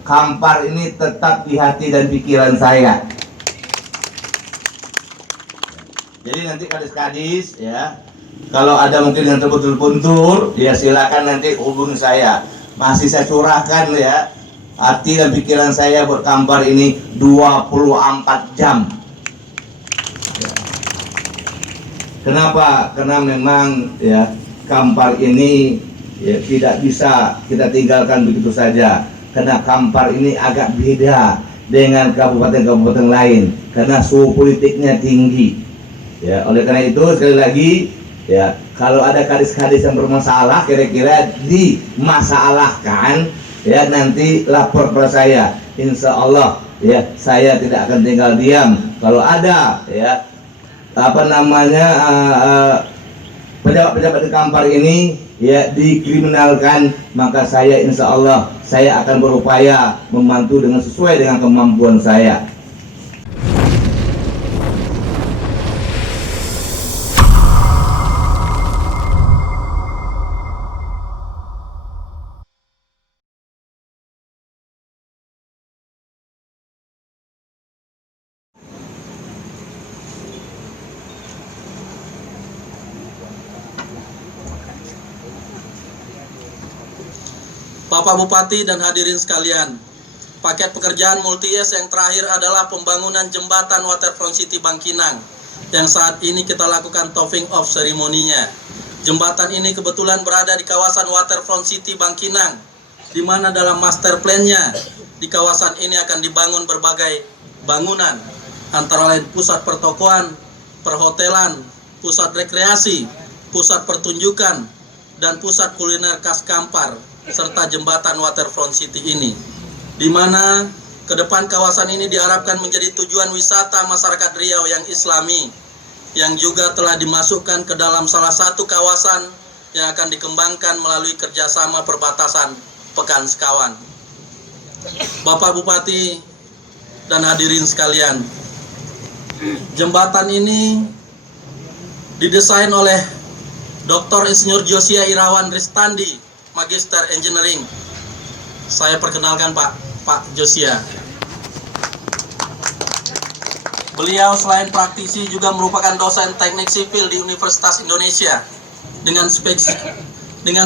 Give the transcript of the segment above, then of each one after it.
Kampar ini tetap di hati dan pikiran saya. Jadi nanti kadis-kadis ya, kalau ada mungkin yang terbentur-bentur, ya silakan nanti hubungi saya. Masih saya curahkan ya, hati dan pikiran saya buat Kampar ini 24 jam. Kenapa? Karena memang ya Kampar ini ya tidak bisa kita tinggalkan begitu saja. Karena Kampar ini agak beda dengan kabupaten-kabupaten lain karena suhu politiknya tinggi. Ya, oleh karena itu sekali lagi ya, kalau ada kadis-kadis yang bermasalah kira-kira dimasalahkan ya, nanti lapor kepada saya. Insya Allah ya, saya tidak akan tinggal diam. Kalau ada ya pejabat-pejabat di Kampar ini ya dikriminalkan, maka saya insya Allah saya akan berupaya membantu dengan sesuai dengan kemampuan saya. Bapak Bupati dan hadirin sekalian, paket pekerjaan Multies yang terakhir adalah pembangunan jembatan Waterfront City Bangkinang yang saat ini kita lakukan topping off seremoninya. Jembatan ini kebetulan berada di kawasan Waterfront City Bangkinang, di mana dalam master plan-nya di kawasan ini akan dibangun berbagai bangunan, antara lain pusat pertokoan, perhotelan, pusat rekreasi, pusat pertunjukan, dan pusat kuliner khas Kampar, serta jembatan Waterfront City ini, di mana ke depan kawasan ini diharapkan menjadi tujuan wisata masyarakat Riau yang islami, yang juga telah dimasukkan ke dalam salah satu kawasan yang akan dikembangkan melalui kerjasama perbatasan Pekan Sekawan. Bapak Bupati dan hadirin sekalian, jembatan ini didesain oleh Dr. Insinyur Josia Irawan Ristandi, Magister Engineering. Saya perkenalkan Pak Josia. Beliau selain praktisi juga merupakan dosen teknik sipil di Universitas Indonesia dengan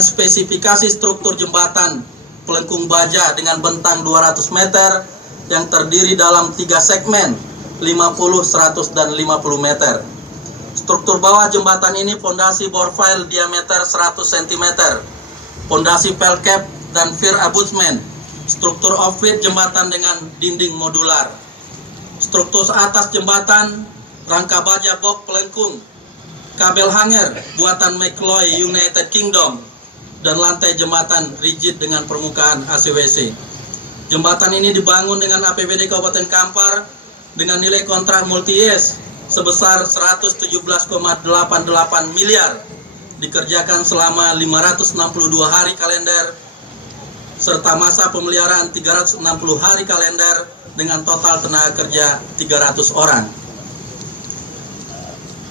spesifikasi struktur jembatan pelengkung baja dengan bentang 200 meter yang terdiri dalam 3 segmen 50, 100, dan 50 meter. Struktur bawah jembatan ini fondasi borefile diameter 100 cm, fondasi pelcap dan pier abutment, struktur off-fit jembatan dengan dinding modular, struktur atas jembatan, rangka baja box pelengkung, kabel hanger buatan McCloy United Kingdom, dan lantai jembatan rigid dengan permukaan ACWC. Jembatan ini dibangun dengan APBD Kabupaten Kampar dengan nilai kontrak Multies sebesar 117,88 miliar, dikerjakan selama 562 hari kalender serta masa pemeliharaan 360 hari kalender dengan total tenaga kerja 300 orang.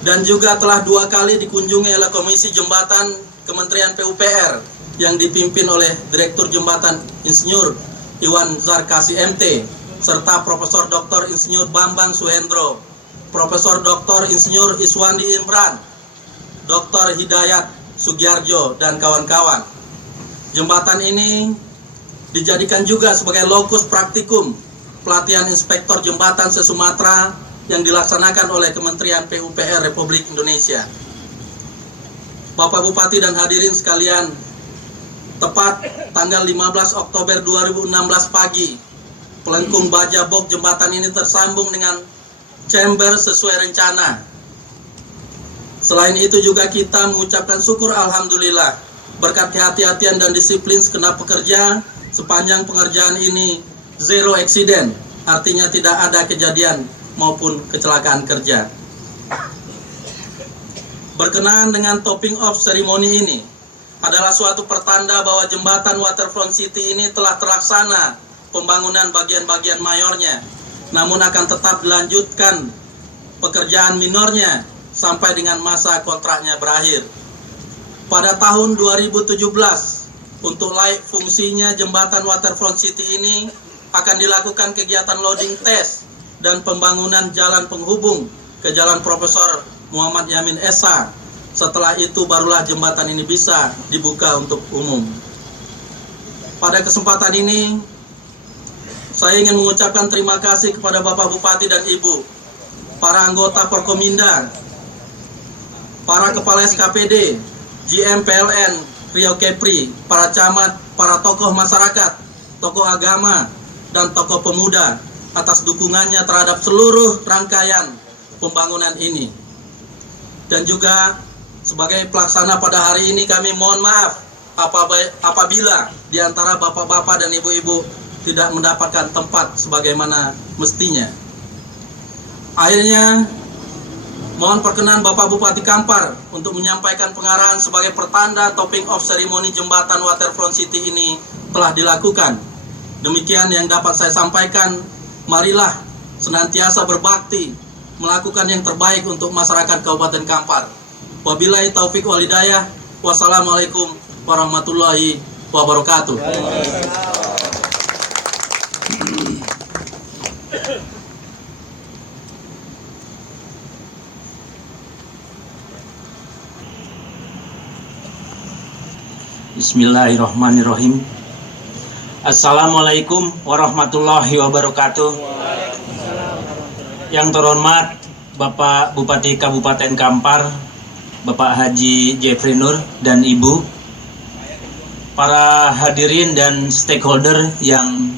Dan juga telah 2 kali dikunjungi oleh Komisi Jembatan Kementerian PUPR yang dipimpin oleh Direktur Jembatan Insinyur Iwan Zarkasi MT serta Profesor Dr. Insinyur Bambang Suhendro, Profesor Dr. Insinyur Iswandi Imran, Dr. Hidayat Sugiarjo, dan kawan-kawan. Jembatan ini dijadikan juga sebagai lokus praktikum pelatihan inspektor jembatan se-Sumatera yang dilaksanakan oleh Kementerian PUPR Republik Indonesia. Bapak Bupati dan hadirin sekalian, tepat tanggal 15 Oktober 2016 pagi, pelengkung baja box jembatan ini tersambung dengan chamber sesuai rencana. Selain itu juga kita mengucapkan syukur alhamdulillah berkat kehati-hatian dan disiplin segenap pekerja sepanjang pengerjaan ini zero accident, artinya tidak ada kejadian maupun kecelakaan kerja. Berkenaan dengan topping off ceremony ini adalah suatu pertanda bahwa jembatan Waterfront City ini telah terlaksana pembangunan bagian-bagian mayornya, namun akan tetap dilanjutkan pekerjaan minornya sampai dengan masa kontraknya berakhir. Pada tahun 2017, untuk layak fungsinya jembatan Waterfront City ini akan dilakukan kegiatan loading test dan pembangunan jalan penghubung ke Jalan Profesor Muhammad Yamin Esa. Setelah itu barulah jembatan ini bisa dibuka untuk umum. Pada kesempatan ini, saya ingin mengucapkan terima kasih kepada Bapak Bupati dan Ibu, para anggota Forkominda, para kepala SKPD, GM PLN, Riau Kepri, para camat, para tokoh masyarakat, tokoh agama, dan tokoh pemuda atas dukungannya terhadap seluruh rangkaian pembangunan ini. Dan juga sebagai pelaksana pada hari ini kami mohon maaf apabila di antara bapak-bapak dan ibu-ibu tidak mendapatkan tempat sebagaimana mestinya. Akhirnya mohon perkenan Bapak Bupati Kampar untuk menyampaikan pengarahan sebagai pertanda topping off ceremony jembatan Waterfront City ini telah dilakukan. Demikian yang dapat saya sampaikan. Marilah senantiasa berbakti melakukan yang terbaik untuk masyarakat Kabupaten Kampar. Wabillahi taufik wal hidayah. Wassalamualaikum warahmatullahi wabarakatuh. Bismillahirrahmanirrahim. Assalamualaikum warahmatullahi wabarakatuh. Yang terhormat Bapak Bupati Kabupaten Kampar, Bapak Haji Jeffrey Nur dan Ibu, para hadirin dan stakeholder yang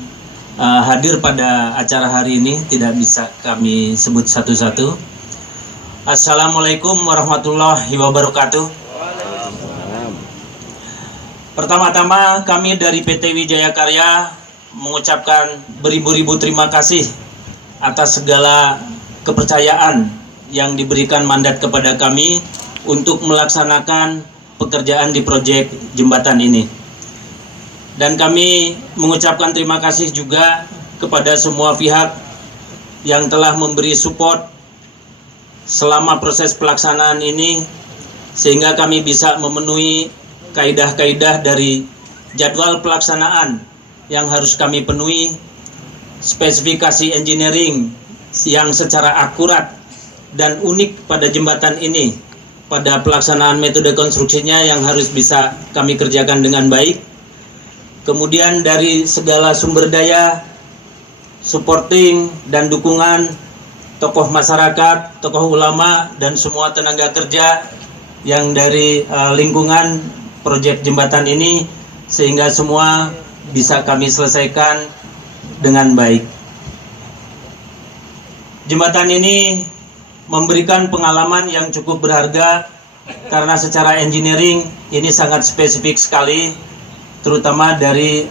hadir pada acara hari ini, tidak bisa kami sebut satu-satu. Assalamualaikum warahmatullahi wabarakatuh. Pertama-tama kami dari PT Wijaya Karya mengucapkan beribu-ribu terima kasih atas segala kepercayaan yang diberikan mandat kepada kami untuk melaksanakan pekerjaan di proyek jembatan ini. Dan kami mengucapkan terima kasih juga kepada semua pihak yang telah memberi support selama proses pelaksanaan ini, sehingga kami bisa memenuhi kaidah-kaidah dari jadwal pelaksanaan yang harus kami penuhi, spesifikasi engineering yang secara akurat dan unik pada jembatan ini, pada pelaksanaan metode konstruksinya yang harus bisa kami kerjakan dengan baik. Kemudian dari segala sumber daya, supporting dan dukungan tokoh masyarakat, tokoh ulama, dan semua tenaga kerja yang dari lingkungan proyek jembatan ini, sehingga semua bisa kami selesaikan dengan baik. Jembatan ini memberikan pengalaman yang cukup berharga karena secara engineering ini sangat spesifik sekali, terutama dari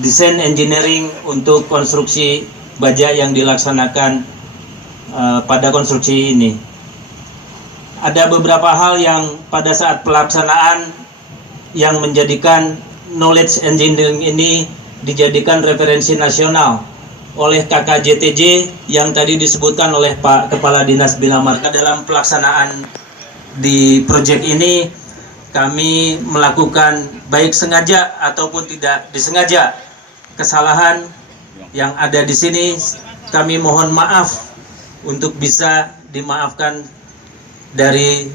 desain engineering untuk konstruksi baja yang dilaksanakan pada konstruksi ini. Ada beberapa hal yang pada saat pelaksanaan yang menjadikan knowledge engineering ini dijadikan referensi nasional oleh KKJTJ yang tadi disebutkan oleh Pak Kepala Dinas Bina Marga. Dalam pelaksanaan di proyek ini kami melakukan baik sengaja ataupun tidak disengaja kesalahan yang ada di sini. Kami mohon maaf untuk bisa dimaafkan dari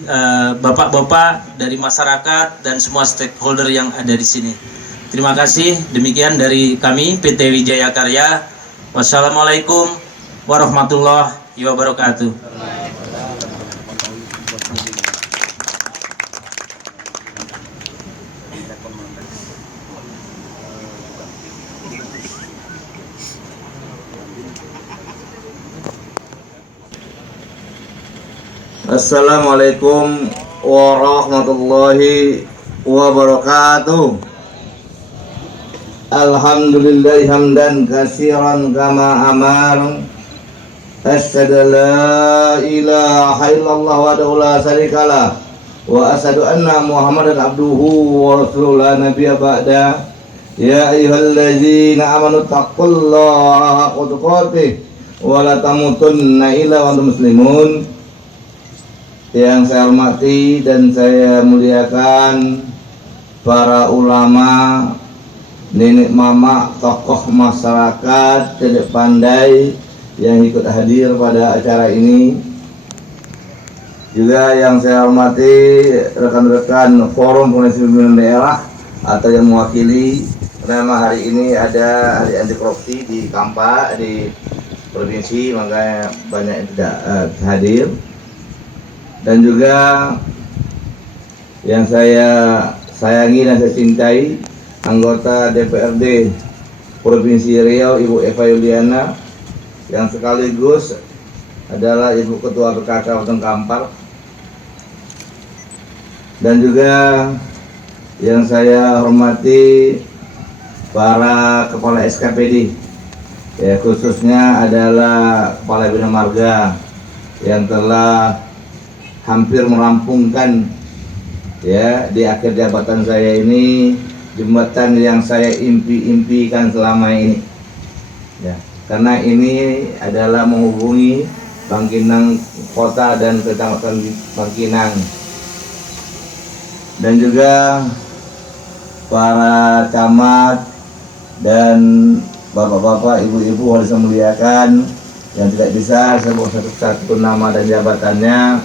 bapak-bapak, dari masyarakat, dan semua stakeholder yang ada di sini. Terima kasih. Demikian dari kami PT Wijaya Karya. Wassalamualaikum warahmatullahi wabarakatuh. Assalamualaikum warahmatullahi wabarakatuh. Alhamdulillah hamdan katsiran kama amar. Asyhadu la ilaha illallah wahdahu la syarikalah wa asyhadu anna Muhammadan abduhu wa rasuluhu la nabiyya ba'da. Ya ayyuhallazina amanu taqullaha haqqa tuqatih wa la tamutunna illa wa antum muslimun. Yang saya hormati dan saya muliakan para ulama, nenek mama, tokoh masyarakat, tidak pandai yang ikut hadir pada acara ini. Juga yang saya hormati rekan-rekan Forum Koordinasi Pimpinan Daerah atau yang mewakili, karena hari ini ada hari anti korupsi di Kampa, di provinsi, makanya banyak yang tidak hadir. Dan juga yang saya sayangi dan saya cintai, anggota DPRD Provinsi Riau, Ibu Eva Yuliana, yang sekaligus adalah Ibu Ketua PKK Kabupaten Kampar. Dan juga yang saya hormati para kepala SKPD, ya, khususnya adalah Kepala Bina Marga yang telah hampir merampungkan, ya, di akhir jabatan saya ini jembatan yang saya impikan selama ini, ya, karena ini adalah menghubungi Bangkinang Kota dan Kecamatan Bangkinang. Dan juga para camat dan bapak-bapak, ibu-ibu harus memuliakan yang tidak bisa sebut satu-satu nama dan jabatannya.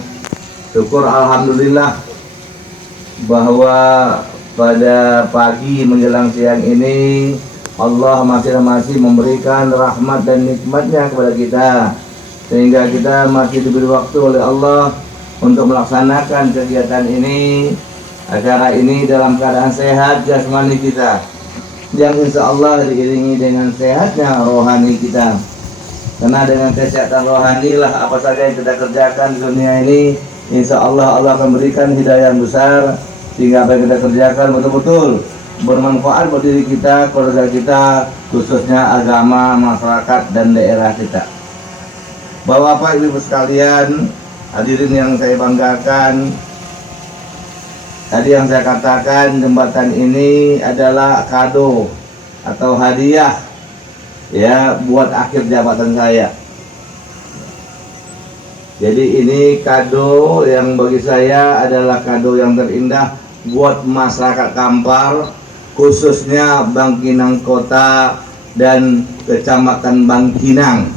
Syukur alhamdulillah bahwa pada pagi menjelang siang ini Allah masih memberikan rahmat dan nikmatnya kepada kita, sehingga kita masih diberi waktu oleh Allah untuk melaksanakan kegiatan ini, acara ini dalam keadaan sehat jasmani kita, yang insya Allah diiringi dengan sehatnya rohani kita. Karena dengan kesehatan rohani lah apa saja yang kita kerjakan di dunia ini, insya Allah Allah akan berikan hidayah yang besar, sehingga apa yang kita kerjakan betul-betul bermanfaat buat diri kita, keluarga kita, khususnya agama, masyarakat, dan daerah kita. Bapak Ibu sekalian, hadirin yang saya banggakan, tadi yang saya katakan, jembatan ini adalah kado atau hadiah, ya, buat akhir jabatan saya. Jadi ini kado yang bagi saya adalah kado yang terindah buat masyarakat Kampar, khususnya Bangkinang Kota dan Kecamatan Bangkinang,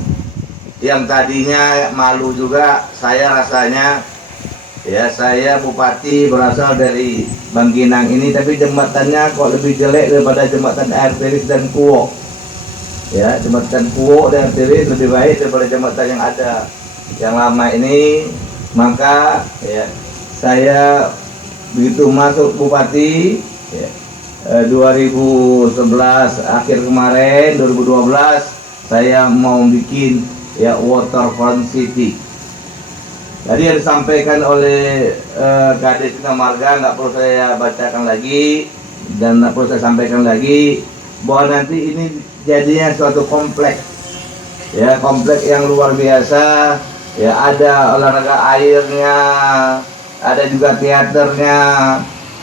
yang tadinya malu juga saya rasanya. Ya, saya bupati berasal dari Bangkinang ini, tapi jembatannya kok lebih jelek daripada jembatan Air Tiris dan Kuok. Ya, jembatan Kuok dan Air Tiris lebih baik daripada jembatan yang ada yang lama ini. Maka ya, saya begitu masuk bupati, ya, 2011 akhir kemarin, 2012 saya mau bikin, ya, Waterfront City. Tadi yang disampaikan oleh Kades Bina Marga nggak perlu saya bacakan lagi dan nggak perlu saya sampaikan lagi, bahwa nanti ini jadinya suatu kompleks, ya, kompleks yang luar biasa, ya, ada olahraga airnya, ada juga teaternya,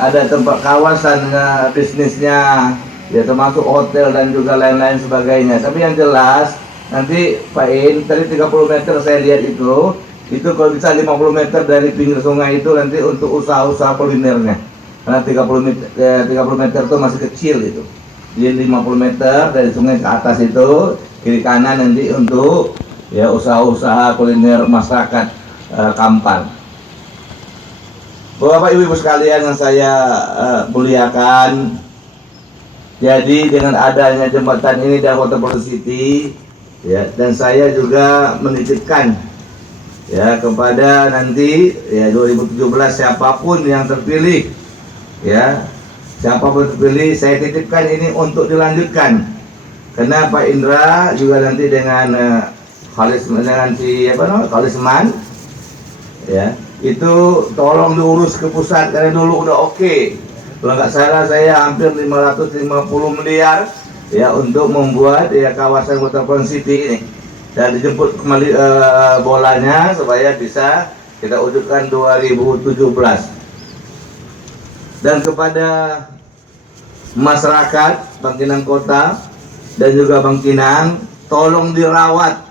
ada tempat kawasan bisnisnya, ya, termasuk hotel dan juga lain-lain sebagainya. Tapi yang jelas nanti Pak In, tadi 30 meter saya lihat itu kalau bisa 50 meter dari pinggir sungai itu nanti untuk usaha-usaha kulinernya. Karena 30 meter itu masih kecil itu. Jadi 50 meter dari sungai ke atas itu, kiri kanan nanti untuk, ya, usaha-usaha kuliner masyarakat Kampar. Bapak Ibu sekalian yang saya muliakan, jadi dengan adanya jembatan ini dan Waterfront City, ya, dan saya juga menitipkan, ya, kepada nanti, ya, 2017 siapapun yang terpilih, ya, siapapun terpilih, saya titipkan ini untuk dilanjutkan. Karena Pak Indra juga nanti dengan Khalisman, ya, itu tolong diurus ke pusat, karena dulu udah oke. Kalau nggak salah saya hampir 550 miliar, ya, untuk membuat, ya, kawasan Waterfront City ini. Dan dijemput kembali bolanya supaya bisa kita wujudkan 2017. Dan kepada masyarakat Bangkinang Kota dan juga Bangkinang, tolong dirawat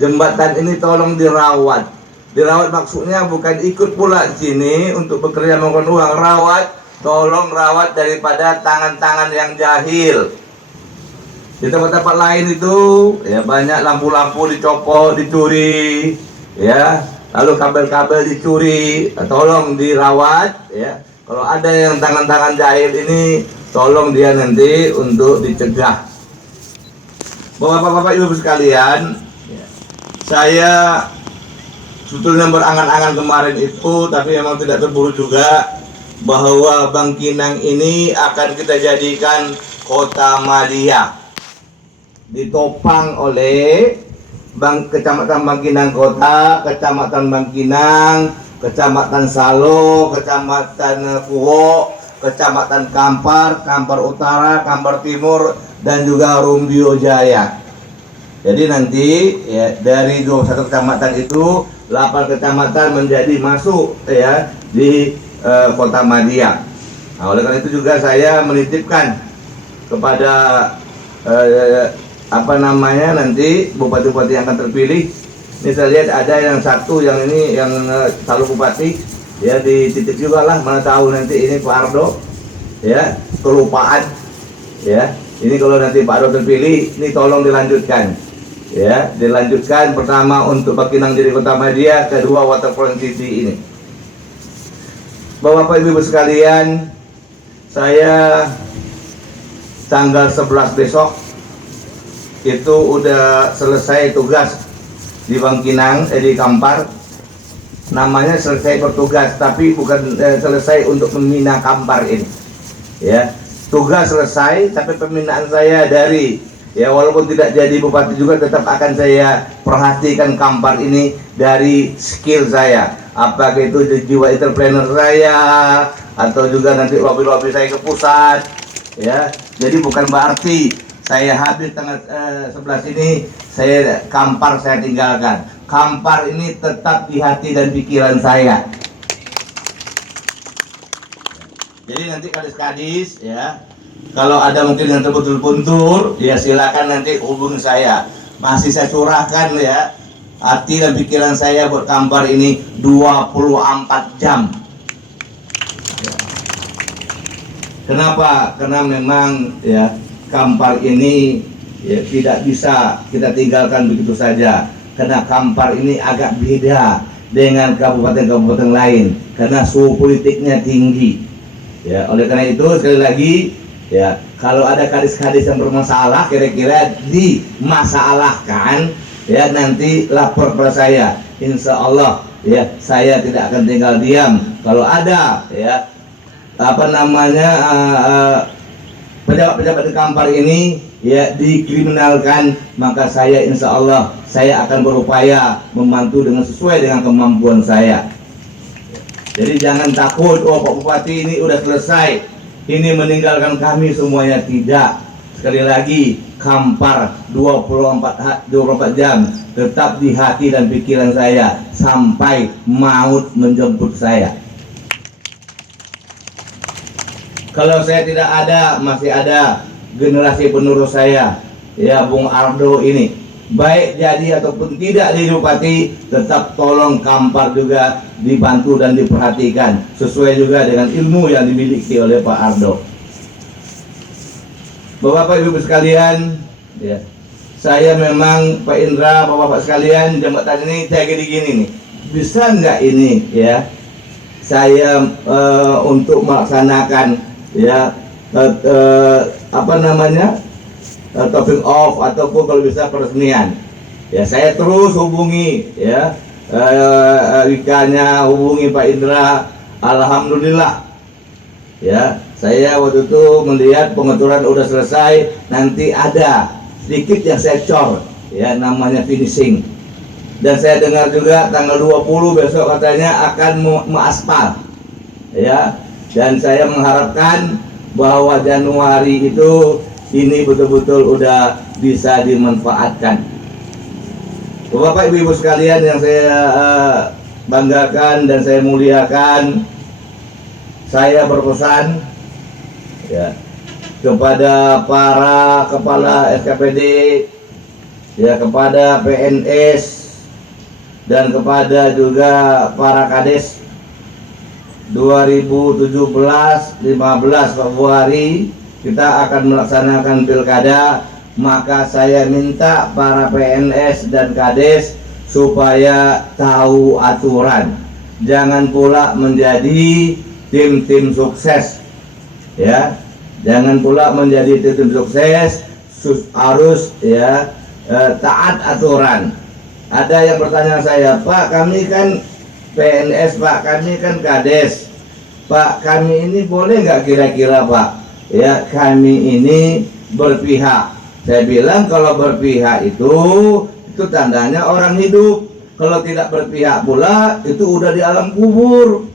jembatan ini, tolong dirawat. Dirawat maksudnya bukan ikut pula di sini untuk bekerja menggunakan uang, rawat tolong rawat daripada tangan-tangan yang jahil. Di tempat-tempat lain itu ya banyak lampu-lampu dicopot, dicuri, ya, lalu kabel-kabel dicuri. Tolong dirawat, ya. Kalau ada yang tangan-tangan jahil ini, tolong dia nanti untuk dicegah. Bapak-bapak ibu sekalian, saya sebetulnya berangan-angan kemarin itu, tapi memang tidak terburu juga, bahwa Bangkinang ini akan kita jadikan kota madya, ditopang oleh Kecamatan Bangkinang Kota, Kecamatan Bangkinang, Kecamatan Salo, Kecamatan Kuwo, Kecamatan Kampar, Kampar Utara, Kampar Timur, dan juga Rumbio Jaya. Jadi nanti ya, dari 21 kecamatan itu 8 kecamatan menjadi masuk ya di kota madya. Nah, oleh karena itu juga saya menitipkan kepada nanti bupati-bupati yang akan terpilih. Ini saya lihat ada yang satu yang ini yang calon bupati ya, dititip juga lah, mana tahu nanti ini Pak Ardo ya kelupaan ya. Ini kalau nanti Pak Ardo terpilih, ini tolong dilanjutkan ya, dilanjutkan. Pertama untuk Bangkinang jadi kota madya, kedua Waterfront City ini. Bapak Ibu sekalian, saya tanggal 11 besok itu udah selesai tugas di Bangkinang, di Kampar. Namanya selesai bertugas, tapi bukan selesai untuk membina Kampar ini. Ya, tugas selesai, tapi pembinaan saya dari ya, walaupun tidak jadi bupati juga tetap akan saya perhatikan Kampar ini dari skill saya. Apakah itu jiwa entrepreneur saya atau juga nanti lobby-lobby saya ke pusat. Ya, jadi bukan berarti saya habis tanggal 11 ini Kampar saya tinggalkan. Kampar ini tetap di hati dan pikiran saya. Jadi nanti kadis-kadis ya, kalau ada mungkin yang terpuntur-puntur ya silakan nanti hubungi saya. Masih saya curahkan ya hati dan pikiran saya buat Kampar ini 24 jam. Kenapa? Karena memang ya Kampar ini ya, tidak bisa kita tinggalkan begitu saja. Karena Kampar ini agak beda dengan kabupaten-kabupaten lain, karena suhu politiknya tinggi. Ya, oleh karena itu sekali lagi ya, kalau ada kadis-kadis yang bermasalah kira-kira dimasalahkan ya, nanti lapor kepada saya. Insya Allah ya, saya tidak akan tinggal diam. Kalau ada ya pejabat-pejabat di Kampar ini ya dikriminalkan, maka saya insya Allah saya akan berupaya membantu dengan sesuai dengan kemampuan saya. Jadi jangan takut, oh Pak Bupati ini udah selesai, ini meninggalkan kami semuanya. Tidak. Sekali lagi, Kampar 24 jam tetap di hati dan pikiran saya sampai maut menjemput saya. Kalau saya tidak ada, masih ada generasi penerus saya ya, Bung Ardo ini. Baik jadi ataupun tidak jadi bupati, tetap tolong Kampar juga dibantu dan diperhatikan sesuai juga dengan ilmu yang dimiliki oleh Pak Ardo. Bapak Ibu sekalian ya, saya memang Pak Indra, Bapak sekalian, jembatan ini kayak gini-gini nih, bisa nggak ini ya saya untuk melaksanakan ya topping off ataupun kalau bisa peresmian ya, saya terus hubungi ya Rikanya, hubungi Pak Indra. Alhamdulillah ya, saya waktu itu melihat pengaturan udah selesai, nanti ada sedikit yang saya cor ya, namanya finishing. Dan saya dengar juga tanggal 20 besok katanya akan mengaspal ya, dan saya mengharapkan bahwa Januari itu ini betul-betul udah bisa dimanfaatkan. Bapak Ibu sekalian yang saya banggakan dan saya muliakan, saya berpesan ya kepada para kepala SKPD ya, kepada PNS dan kepada juga para kades 2017 15 Februari kita akan melaksanakan pilkada, maka saya minta para PNS dan Kades supaya tahu aturan. Jangan pula menjadi tim-tim sukses, ya. Jangan pula menjadi tim-tim sukses, harus ya taat aturan. Ada yang bertanya saya, Pak, kami kan PNS, Pak, kami kan Kades, Pak, kami ini boleh nggak kira-kira, Pak? Ya, kami ini berpihak. Saya bilang kalau berpihak itu tandanya orang hidup. Kalau tidak berpihak pula itu udah di alam kubur.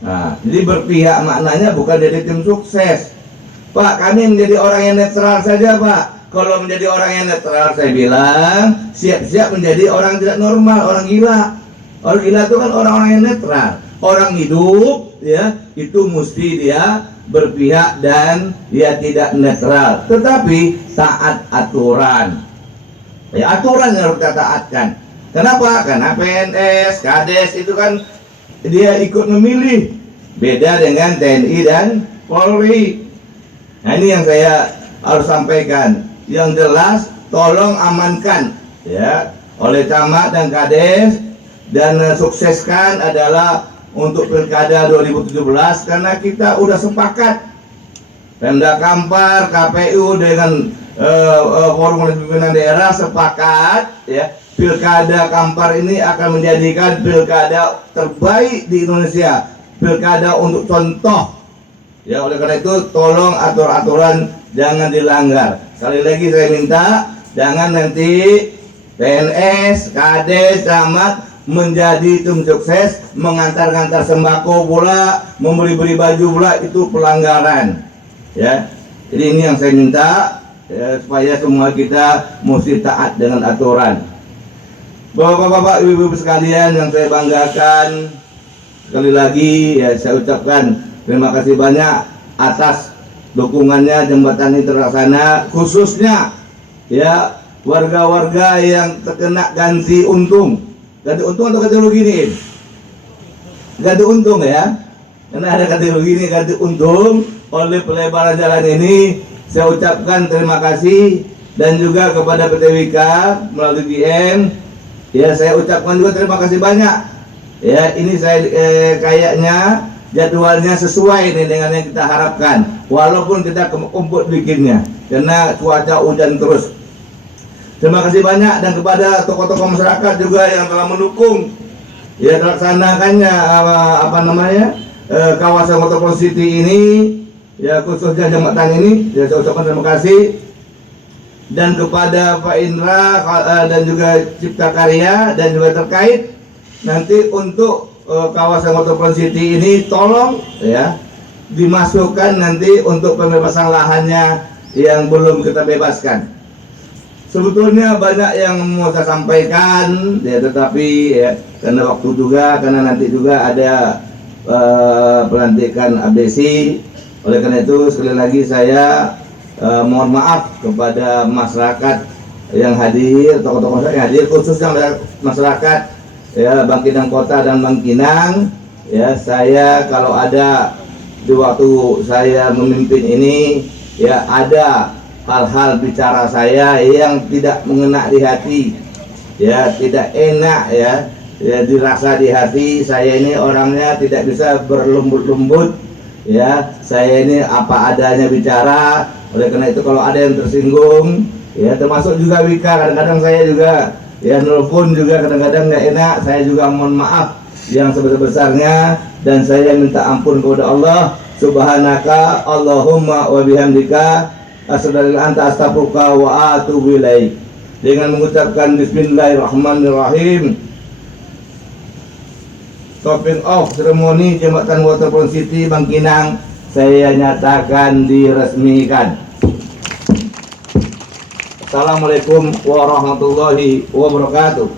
Nah, jadi berpihak maknanya bukan jadi tim sukses. Pak, kami menjadi orang yang netral saja, Pak. Kalau menjadi orang yang netral, saya bilang siap-siap menjadi orang tidak normal, orang gila. Orang gila itu kan orang-orang yang netral. Orang hidup, ya, itu mesti dia berpihak dan dia tidak netral, tetapi taat aturan. Ya, aturan yang harus kita taatkan. Kenapa? Karena PNS, Kades itu kan dia ikut memilih, beda dengan TNI dan Polri. Nah, ini yang saya harus sampaikan. Yang jelas, tolong amankan ya oleh camat dan Kades, dan sukseskan adalah untuk pilkada 2017, karena kita udah sepakat Pemda Kampar, KPU dengan forum pimpinan daerah sepakat ya, pilkada Kampar ini akan menjadikan pilkada terbaik di Indonesia, pilkada untuk contoh ya. Oleh karena itu tolong aturan jangan dilanggar. Sekali lagi saya minta, jangan nanti PNS, Kades, camat menjadi tim sukses, mengantar-ngantar sembako pula, memberi-beri baju pula, itu pelanggaran ya. Jadi ini yang saya minta ya, supaya semua kita mesti taat dengan aturan. Bapak-bapak, ibu-ibu sekalian yang saya banggakan, sekali lagi ya saya ucapkan terima kasih banyak atas dukungannya jembatan ini terlaksana, khususnya ya warga-warga yang terkena ganti untung. Ganti untung atau ganti rugi nih? Ganti untung ya, karena ada ganti rugi ini, ganti untung oleh pelebaran jalan ini. Saya ucapkan terima kasih, dan juga kepada PT Wika melalui GM ya, saya ucapkan juga terima kasih banyak ya. Ini saya kayaknya jadwalnya sesuai nih dengan yang kita harapkan, walaupun kita kemput bikinnya karena cuaca hujan terus. Terima kasih banyak, dan kepada tokoh-tokoh masyarakat juga yang telah mendukung ya terlaksanakannya kawasan Waterfront City ini ya, khususnya jembatan ini ya, saya ucapkan terima kasih. Dan kepada Pak Indra dan juga Cipta Karya dan juga terkait nanti untuk kawasan Waterfront City ini tolong ya dimasukkan nanti untuk pembebasan lahannya yang belum kita bebaskan. Sebetulnya banyak yang mau saya sampaikan ya, tetapi ya, karena waktu juga, karena nanti juga ada pelantikan ABC. Oleh karena itu sekali lagi saya mohon maaf kepada masyarakat yang hadir, tokoh-tokoh yang hadir, khususnya masyarakat ya Bangkinang Kota dan Bangkinang ya. Saya kalau ada di waktu saya memimpin ini ya, ada hal-hal bicara saya yang tidak mengena di hati ya, tidak enak ya, ya dirasa di hati. Saya ini orangnya tidak bisa berlembut-lembut ya, saya ini apa adanya bicara. Oleh karena itu kalau ada yang tersinggung ya, termasuk juga Wika, kadang-kadang saya juga ya nelfon juga kadang-kadang nggak enak, saya juga mohon maaf yang sebesar-besarnya, dan saya minta ampun kepada Allah. Subhanaka Allahumma wa bihamdika asyhadu an la ilaha illa anta astaghfiruka wa atubu ilaik. Dengan mengucapkan bismillahirrahmanirrahim, topping off seremoni jembatan Waterfront City Bangkinang saya nyatakan diresmikan. Assalamualaikum warahmatullahi wabarakatuh.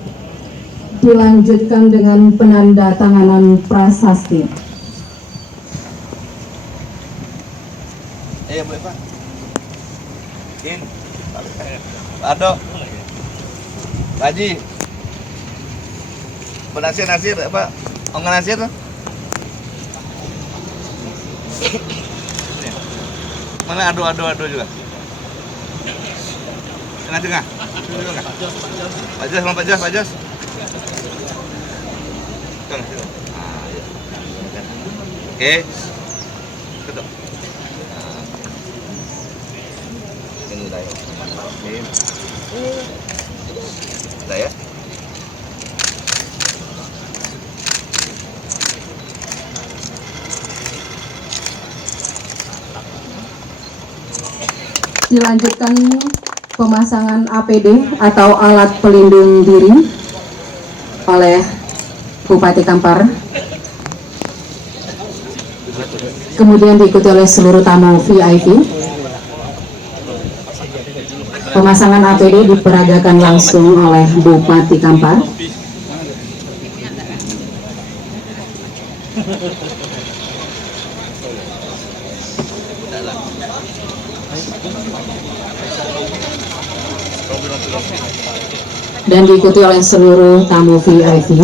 Dilanjutkan dengan penandatanganan prasasti. Boleh Pak. Aduh, Haji, penasir apa? Nasir? Mana adu juga. Tengah. Pak Jos. Oke. Ketuk. Ini udah ya. Oke. Udah ya. Dilanjutkan pemasangan APD atau alat pelindung diri oleh Bupati Kampar. Kemudian diikuti oleh seluruh tamu VIP. Pemasangan APD diperagakan langsung oleh Bupati Kampar. Dan diikuti oleh seluruh tamu VIP.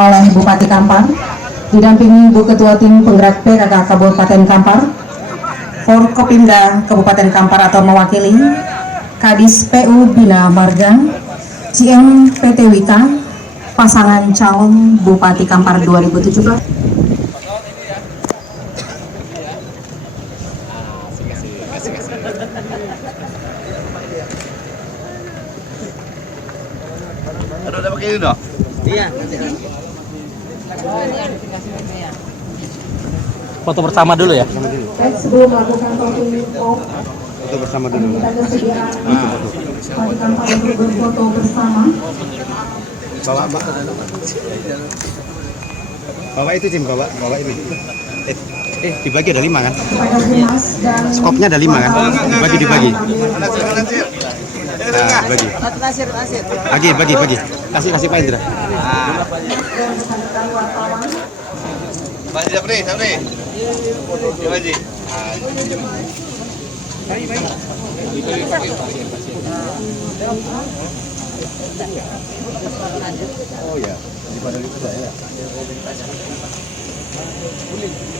Oleh Bupati Kampar, didampingi Bu Ketua Tim Penggerak PKK Kabupaten Kampar, Forkopimda Kabupaten Kampar atau mewakili Kadis PU Bina Marga, CM PT Wika, pasangan calon Bupati Kampar 2017. Aduh, udah pakai ini dong? Iya. Foto bersama dulu ya. Baik, sebelum melakukan foto Bersama dulu. kita kesediaan Bupati Kampar untuk berfoto bersama. Bawa itu Jim, bawa itu. Dibagi ada 5 kan? Kepada Humas dan Skopnya ada 5 kan? Dibagi. Nah, bagi. Bagi. Kasih Pak Indra. Baji Sapri. Ya Baji. Oh ya, daripada itu ya.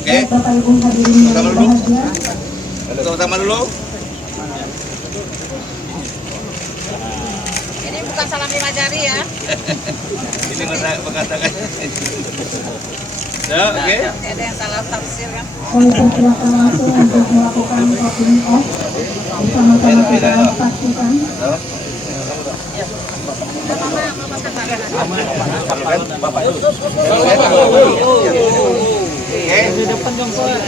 Oke. Bapak Ibu hadirin yang berbahagia. Sama dulu. Ini bukan salam 5 jari ya. Ini mengatakan. Ya, oke. Ada yang salah tafsir kan. Kami persilakan langsung untuk melakukan voting off. Bersama-sama kita pastikan. Di depan dong, Pak.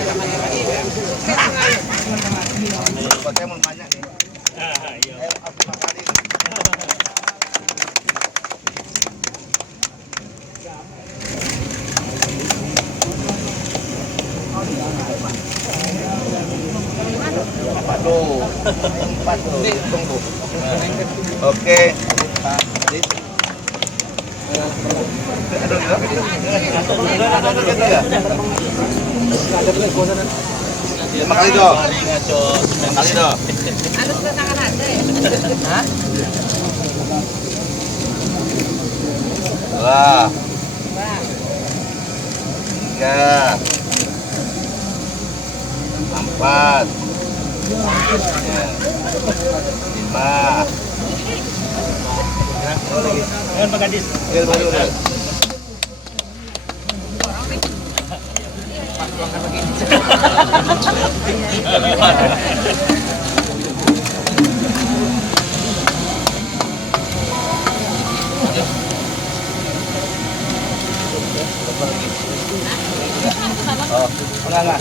Saya mau nanya nih. Tunggu. Oke. Lima kali dong. Harus ke tangan aja ya. Hah? Dua. Tiga. 4. 5. Pak Kadis. Enggak.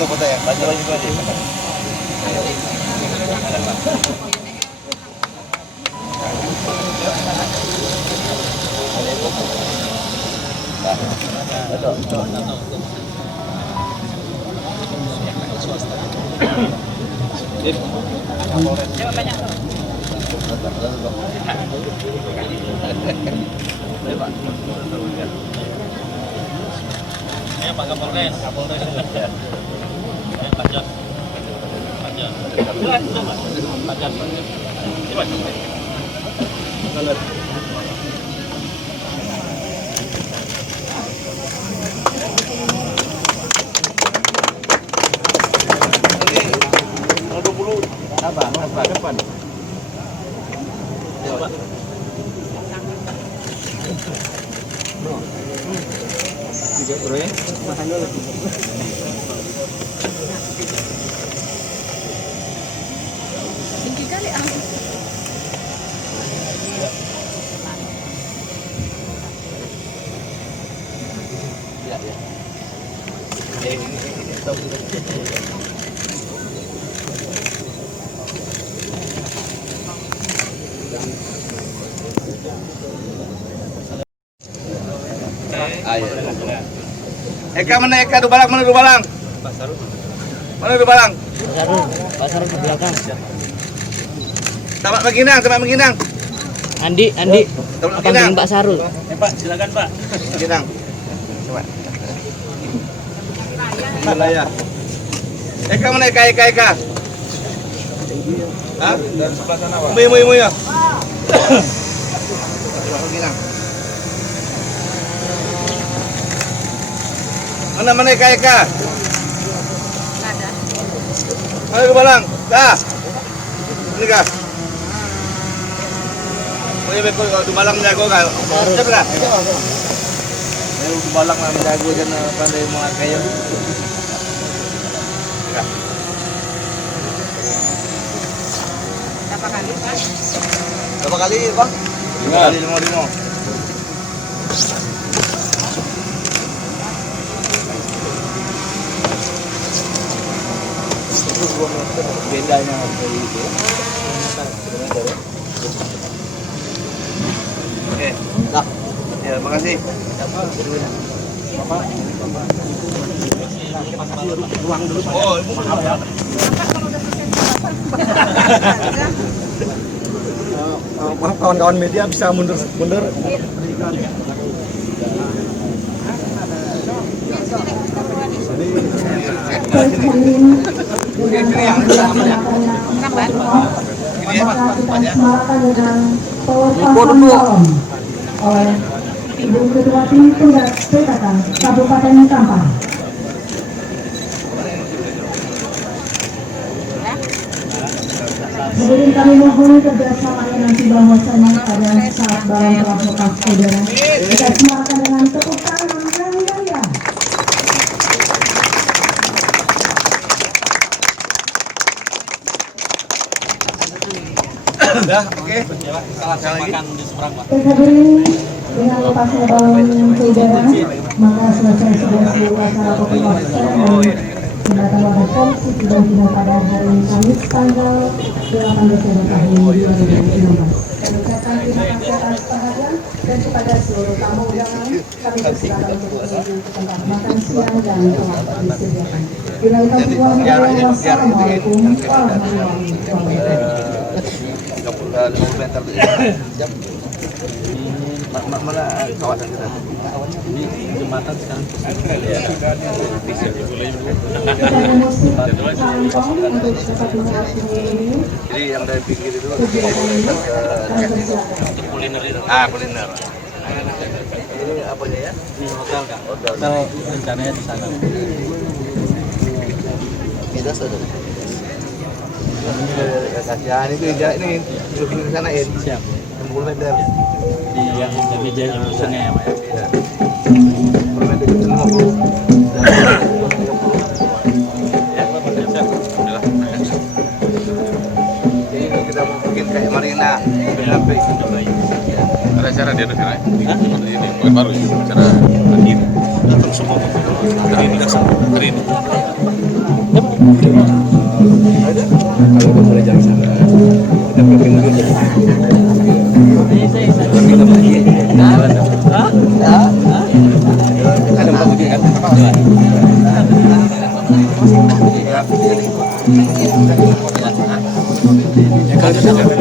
foto-foto ya. Baju aja. Pak Kapolres. Pak Jos. Apa depan? Tiga bro ya. Makan dulu. Tinggi kali ah. Eka mana Eka? Dubalang mana Dubalang? Mana Dubalang? Pasar ke belakang. Tamat Meginang. Andi. Tamat Abang dengan Pak Sarul. Pak, silakan Pak. Meginang. Coba. Malaya. Eka mana Eka? Hah? Dari sebelah sana, Pak. Mu ya. Coba Meginang. Mana Eka? Nggak ada. Mana Dubalang? Dah. Ini kah? Oh iya betul, kalau Dubalang jago kan? Siap kah? Dubalang lah menjago dan pandai memakai. Berapa kali, Pak? Berapa kali, Bang? 5 kali 5. Bedanya dari itu. Oke, dah. Ya, makasih. Ruang dulu, Pak. Oh, maaf ya. Maaf kawan-kawan media bisa mundur. oleh Ibu Ketua Tim Penggerak PKK Kabupaten Kampar. Kemudian kami mohon kerjasamanya nanti bahwasannya pada saat barang telah lepas saudara kita semarakkan dengan tepuk tangan yang meriah. Dah, oke. Makan di seberang Pak. Hadirin, dengan lepasnya balon saudara, maka selesai sebuah acara pembukaan jembatan wadah komisi sudah tiba pada hari Kamis tanggal 8 Desember tahun 2016. Kami ucapkan terima kasih atas perhatian dan kepada seluruh tamu undangan kami persilakan untuk menuju ke tempat makan siang dan telah disediakan. Bila itu wassalamualaikum warahmatullahi wabarakatuh. 50 meter jam. Mana kawasan kita? Ini jembatan sekarang. Jadi yang dari pinggir itu Kuliner itu. kuliner. Ini apanya ya? Ini hotel Kak. Hotel rencananya di sana. Kita sudah. Kasihan itu ini lebih ke sana ya. Siap. 60 meter. Di yang meja sungai ya Pak. Iya. 60 meter itu 50. Jadi kita mau bikin kayak marina. Ada acara di sana. Ini bukan baru ya, acara akhir. Datang semua hari ini datang hari ini. Kalau udah mulai jam sana, kita berpindah dulu. Kita lagi. Ada empat uji kan? Ya kalau